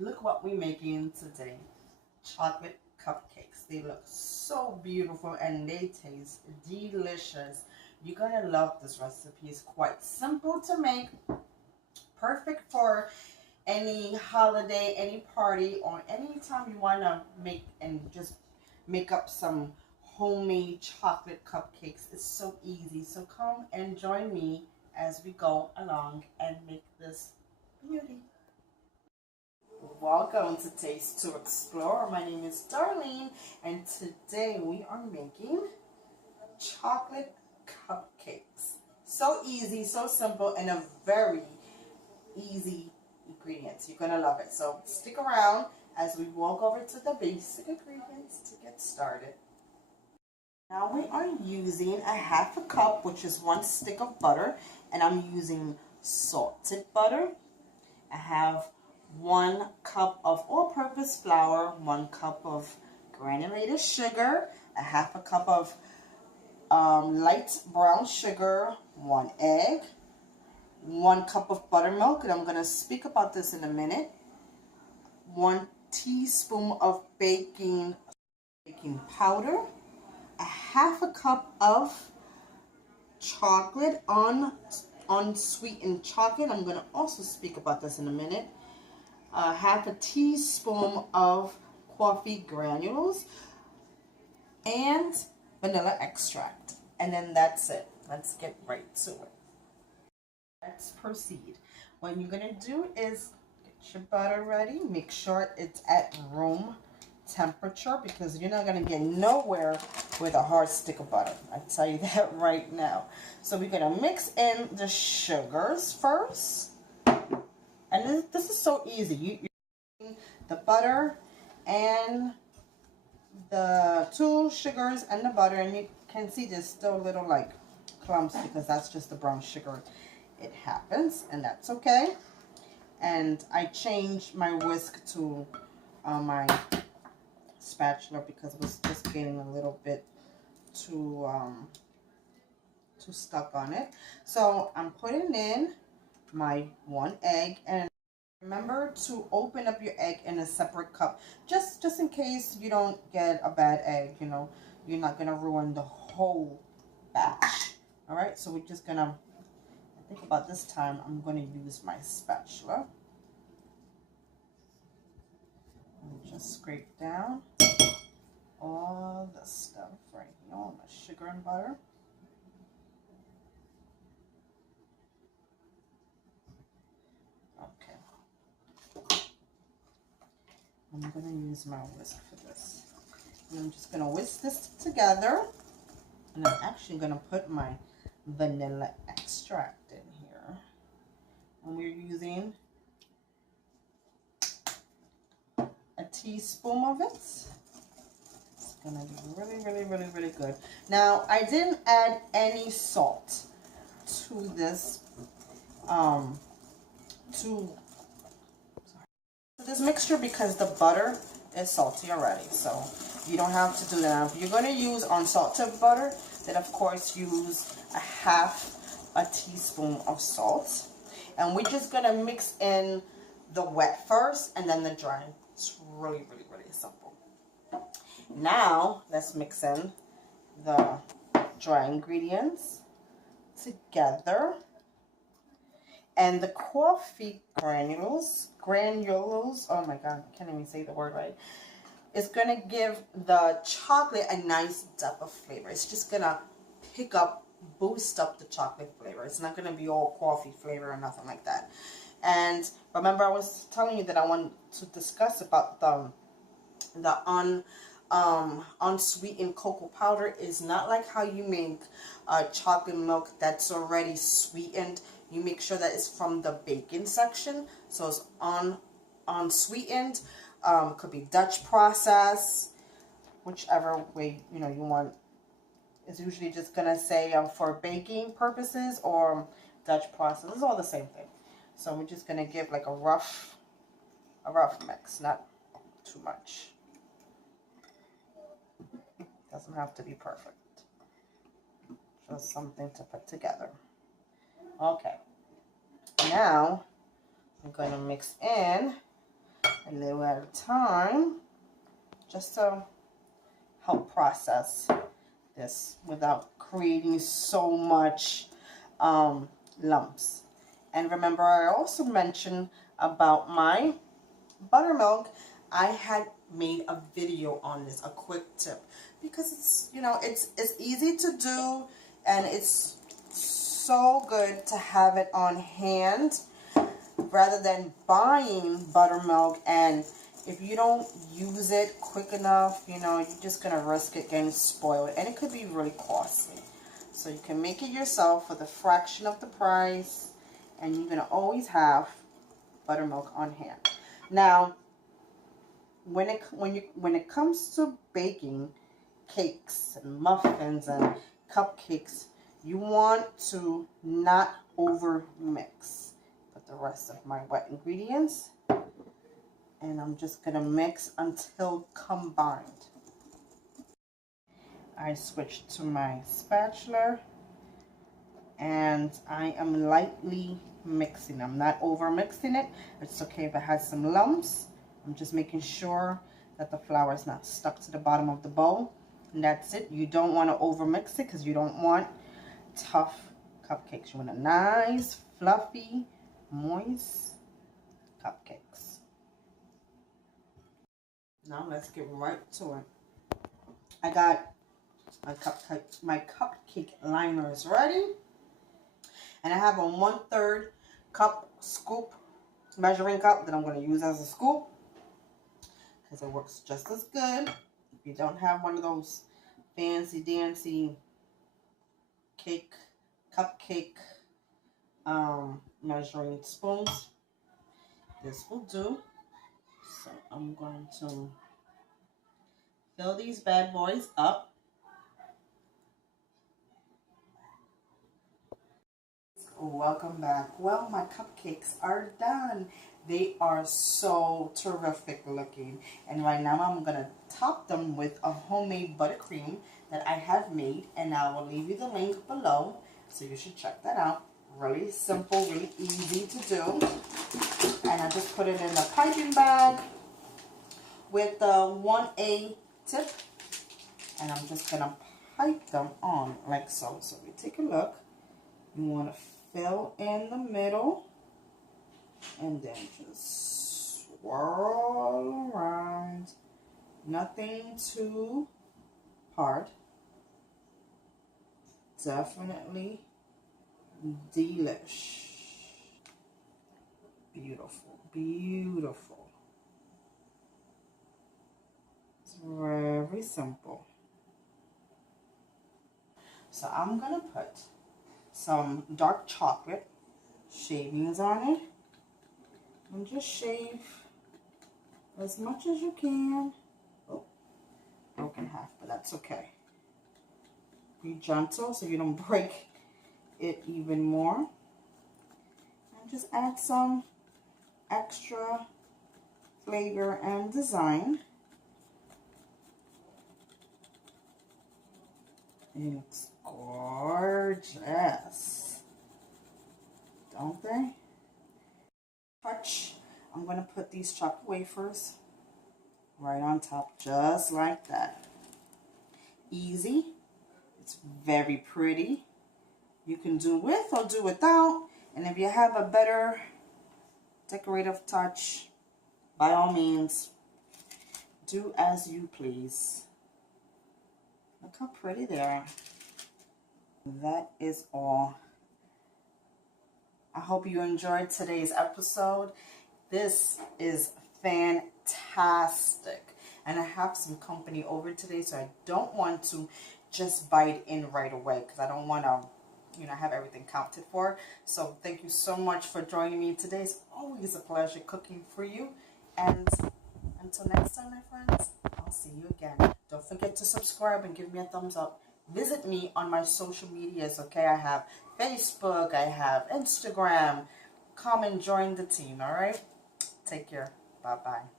Look what we're making today. Chocolate cupcakes. They look so beautiful and they taste delicious. You're gonna love this recipe. It's quite simple to make, perfect for any holiday, any party, or any time you want to make and just make up some homemade chocolate cupcakes. It's so easy. So come and join me as we go along and make this beauty. Welcome to Taste to Explore. My name is Darlene, and today we are making chocolate cupcakes. So easy, so simple, and a very easy ingredients. You're gonna love it. So stick around as we walk over to the basic ingredients to get started. Now we are using a half a cup, which is 1 stick of butter, and I'm using salted butter. I have 1 cup of all-purpose flour, 1 cup of granulated sugar, a half a cup of light brown sugar, 1 egg, 1 cup of buttermilk, and I'm going to speak about this in a minute, 1 teaspoon of baking powder, a half a cup of chocolate, unsweetened chocolate. I'm going to also speak about this in a minute. Half a teaspoon of coffee granules and vanilla extract. And then that's it. Let's get right to it. Let's proceed. What you're going to do is get your butter ready. Make sure it's at room temperature because you're not going to get nowhere with a hard stick of butter. I tell you that right now. So we're going to mix in the sugars first. And this is so easy. You're the butter and the 2 sugars and the butter, and you can see there's still little like clumps because that's just the brown sugar. It happens, and that's okay. And I changed my whisk to my spatula because it was just getting a little bit too stuck on it. So I'm putting in my 1 egg, and remember to open up your egg in a separate cup just in case you don't get a bad egg. You know, you're not gonna ruin the whole batch. All right, so we're just gonna, I think about this time I'm gonna use my spatula and just scrape down all the stuff right here, all my sugar and butter. I'm going to use my whisk for this. And I'm just going to whisk this together. And I'm actually going to put my vanilla extract in here. And we're using a teaspoon of it. It's going to be really good. Now, I didn't add any salt to this, this mixture because the butter is salty already, so you don't have to do that. If you're going to use unsalted butter, then of course use a half a teaspoon of salt, and we're just going to mix in the wet first and then the dry. It's really simple. Now let's mix in the dry ingredients together. And the coffee granules, oh my God, I can't even say the word right. It's going to give the chocolate a nice depth of flavor. It's just going to boost up the chocolate flavor. It's not going to be all coffee flavor or nothing like that. And remember, I was telling you that I want to discuss about the unsweetened cocoa powder. Is not like how you make chocolate milk that's already sweetened. You make sure that it's from the baking section, so it's unsweetened. Could be Dutch process, whichever way you want. It's usually just gonna say for baking purposes or Dutch process. It's all the same thing. So we're just gonna give like a rough mix, not too much. Doesn't have to be perfect. Just something to put together. Okay. Now I'm going to mix in a little at a time, just to help process this without creating so much lumps. And remember, I also mentioned about my buttermilk. I had made a video on this, a quick tip, because it's, you know, it's easy to do, and it's so good to have it on hand rather than buying buttermilk, and if you don't use it quick enough, you know, you're just gonna risk it getting spoiled, and it could be really costly. So you can make it yourself for the fraction of the price, and you're gonna always have buttermilk on hand. Now, when it comes to baking cakes and muffins and cupcakes, you want to not over mix. Put the rest of my wet ingredients, and I'm just gonna mix until combined. I switched to my spatula, and I am lightly mixing. I'm not over mixing it. It's okay if it has some lumps. I'm just making sure that the flour is not stuck to the bottom of the bowl, and that's it. You don't want to over mix it because you don't want tough cupcakes. You want a nice, fluffy, moist cupcakes. Now let's get right to it. I got my cupcake liners ready, and I have a 1/3 cup scoop measuring cup that I'm going to use as a scoop, because it works just as good. If you don't have one of those fancy dancy cupcake measuring spoons, this will do. So I'm going to fill these bad boys up. Welcome back. Well, my cupcakes are done. They are so terrific looking, and right now I'm gonna top them with a homemade buttercream that I have made, and I will leave you the link below, so you should check that out. Really simple, really easy to do. And I just put it in a piping bag with the 1A tip, and I'm just gonna pipe them on like so. So we take a look. You want to fill in the middle, and then just swirl around. Nothing too hard. Definitely delish. Beautiful, beautiful. It's very simple. So I'm gonna put some dark chocolate shavings on it, and just shave as much as you can. Oh, broken half, but that's okay. Be gentle so you don't break it even more. And just add some extra flavor and design. It's gorgeous, don't they? Touch. I'm going to put these chocolate wafers right on top, just like that. Easy. It's very pretty. You can do with or do without, and if you have a better decorative touch, by all means, do as you please. Look how pretty they are. That is all. I hope you enjoyed today's episode. This is fantastic. And I have some company over today, so I don't want to just bite in right away, because I don't want to, you know, have everything counted for. So thank you so much for joining me today. It's always a pleasure cooking for you. And until next time, my friends, I'll see you again. Don't forget to subscribe and give me a thumbs up. Visit me on my social medias, okay? I have Facebook, I have Instagram. Come and join the team, all right? Take care. Bye-bye.